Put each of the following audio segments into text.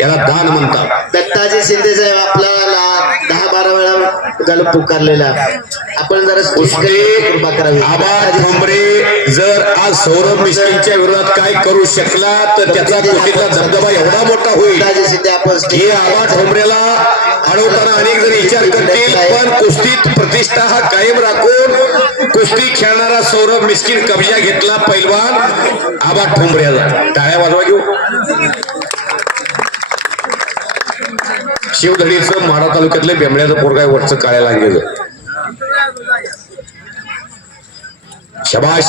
याला दान म्हणतात. दत्ताजी शिंदे साहेब आपल्याला 10-12 वेळा झालं पुकारलेला. आपण जरा कृपा करावी. आबा ठोंबरे जर आज सौरभ मिस्किनच्या विरोधात काय करू शकला तर त्याचा कुस्तीचा धबधबा एवढा मोठा होईल. दत्ताजी शिंदे आपण हे आबा ठोंबरेला अडवताना अनेक जण विचार करतील, पण कुस्तीत प्रतिष्ठा हा कायम राखून कुस्ती खेळणारा सौरभ मिस्किन कब्जा घेतला पैलवान आबा ठोंबरेला. टाळ्या वाजवा घेऊ. शिवधडीचं माढा तालुक्यातलं बेंबळ्याचं पोरगाय वरचं काळ्या लागलेलं. शबाश.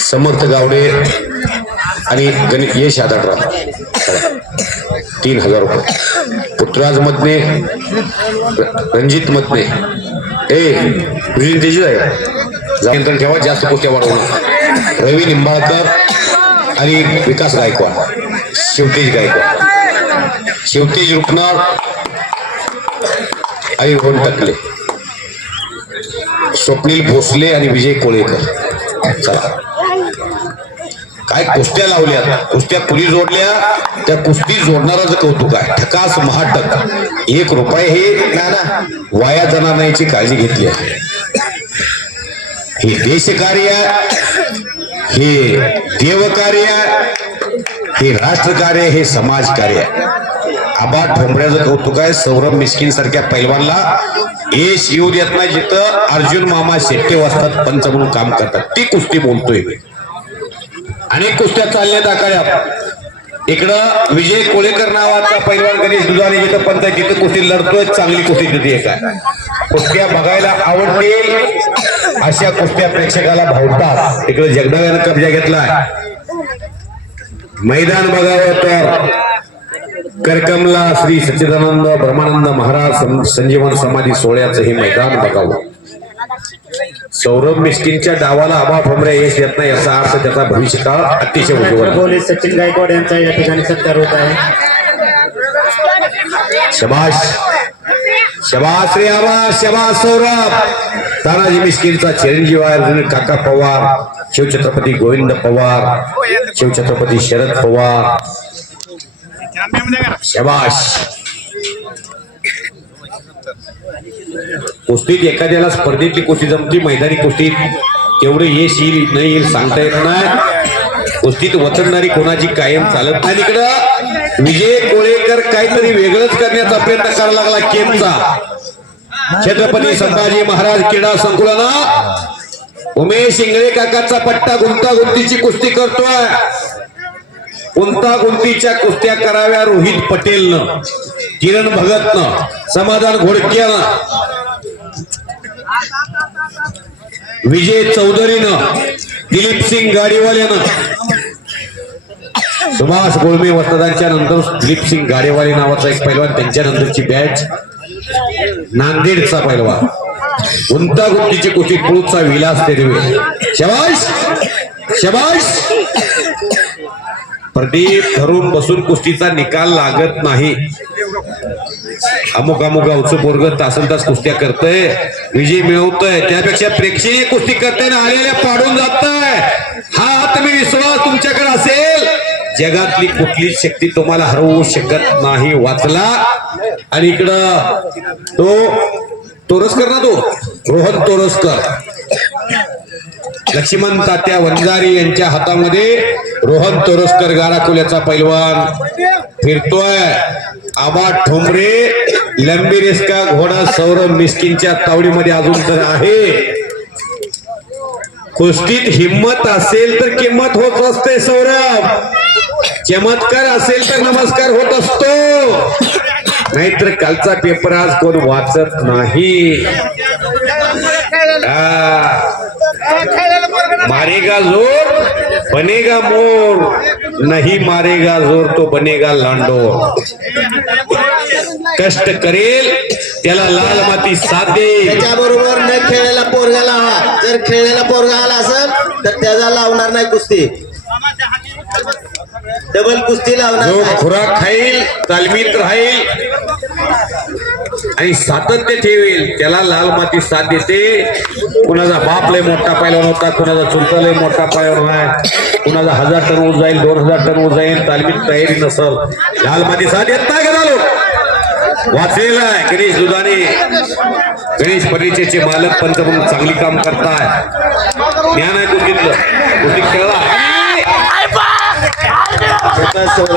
समर्थ गावडे आणि गणित यश आदरराव 3000 रुपये. पुत्रराज मधने, रणजित मधने तुझी त्याची आहे ठेवा. जास्त कुस्त्या वाढवून रवी निंबाळकर आणि विकास गायकवाड, शिवतेज गायकवाड, शिवतेज रुपनाळ आणि रोहन टकले, स्वप्नील भोसले आणि विजय कोळेकर. चला काय कुस्त्या लावल्या, कुस्त्या कुणी जोडल्या, त्या कुस्ती जोडणाराचं कौतुक आहे. ठकास महाटक 1 रुपये हे ना वाया जाणार नाहीची काळजी घेतली आहे. हे देशकार्य, हे देवकार्य, हे राष्ट्रकार्य, हे समाजकार्य. आबा ठोंबऱ्याचं कौतुक आहे. सौरभ मिस्किन सारख्या पैलवानला यश येऊ देत नाही. जिथं अर्जुन मामा शेट्टे वाजतात पंच म्हणून काम करतात ती कुस्ती बोलतोय. अनेक कुस्त्या चालल्या आखाड्यात. इकडं विजय कोळेकर नावाचा पैलवान गणेश दुधाने जिथं पंच तिथं कुस्ती लढतोय. चांगली कुस्ती तिथे एक आहे. कुस्त्या बघायला आवडतील अशा कुस्त्या प्रेक्षकाला भावतात. इकडे जगदाव्यानं कब्जा घेतलाय. मैदान बघावं तर करकमला श्री सच्चिदानंद ब्रह्मानंद महाराज संजीवन समाधी सोहळ्याचं हे मैदान बघावं. सौरभ मिस्किनच्या डावाला आबा ठोंबरे यश देत नाही याचा अर्थ त्याचा भविष्यकाळ अतिशय उज्ज्वल. सचिन गायकवाड यांचा या ठिकाणी सत्कार होत आहे. शबाश शबाश रे आबा, शबाश सौरभ. तानाजी मिस्किनचा चिरंजीव आहे काका पवार, शिवछत्रपती गोविंद पवार, शिवछत्रपती शरद पवार. शबाश. कुस्तीत एखाद्याला स्पर्धेतली कुस्ती जमती, मैदानी कुस्तीत तेवढे यश येईल नाही येईल सांगता येत नाही. कुस्तीत वतनणारी कोणाची कायम चालत नाही. इकडं विजय कोळेकर काहीतरी वेगळंच करण्याचा प्रयत्न करायला लागला. केमचा छत्रपती संभाजी महाराज क्रीडा संकुलानं उमेश इंगळे काकाचा पट्टा गुंतागुंतीची कुस्ती करतोय. गुंतागुंतीच्या कुस्त्या कराव्या रोहित पटेलनं, किरण भगतनं, समाधान घोडक्यानं, विजय चौधरीनं, दिलीप सिंग गाडीवाल्यानं. सुभाष गोळमे वस्तादांच्या नंतर दिलीप सिंग गाडेवाले नावाचा एक पैलवान, त्यांच्या नंतरची बॅच नांदेडचा पैलवान. गुंतागुंतीची कुस्ती पुळूचा विलास तेरवे. शबाश शबाश. प्रदीप धरून बसून कुस्तीचा निकाल लागत नाही. अमुक अमुक गावचं पोरग तासन तास कुस्त्या करतय, विजय मिळवतोय, त्यापेक्षा प्रेक्षणीय कुस्ती करताना आलेल्या पाडून जातय. हा आत्मविश्वास तुमच्याकडे असेल, जगातली कुठलीच शक्ती तुम्हाला हरवू शकत नाही. वाचला. आणि इकडं तोरसकर ना, तो रोहन तोरसकर, लक्ष्मण तात्या वंजारी यांच्या हातामध्ये रोहन तोरसकर गाराकुल्याचा पैलवान फिरतोय. आबा ठोंबरे लंबी रेस का घोडा सौरभ मिस्किनच्या तावडीमध्ये अजून तर आहे. कुस्तीत हिम्मत असेल तर किंमत होत असते. सौरभ चमत्कार असेल तर नमस्कार होत असतो. नाहीतर कालचा पेपर आज कोण वाचत नाही. मारेगा जोर बनेगा मोर, नहीं मारेगा जोर तो बनेगा लांडोर. कष्ट करेल त्याला लाल माती साथ देईल. त्याच्याबरोबर न खेळलेला पोरगा लावा. जर खेळलेला पोरगा आला असेल तर त्याला लावणार नाही कुस्ती, डबल कुस्ती लावणार. जो खुराक खाईल तालमीत राहील आणि सातत्य ठेवेल त्याला लाल माती साथ देते. कुणाचा बाप लय मोठा पैलवान होता, कुणाचा चुलता लय मोठा पैलवान आहे, कुणाचा 1000 टन ऊस जाईल, 2000 टन ऊस जाईल, तालमीत तयारी नसल, लाल माती साथ देत नाही का झालो. वाचलेला आहे गणेश दुधाने, गणेश फर्निचरचे मालक पंच म्हणून चांगली काम करताय. ज्ञान आहे कुस्तीतलं, कुस्ती खेळला.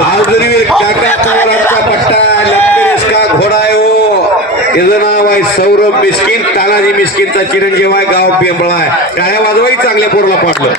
आजरीवीर काका पवारांचा पट्टा लंबेरेस का घोडा आहे हो. त्याचं नाव आहे सौरभ मिस्किन, तानाजी मिस्किनचा चिरंजीव आहे, गाव पेंबळा आहे. टाळ्या वाजवाही चांगल्या पोरला पाडलं.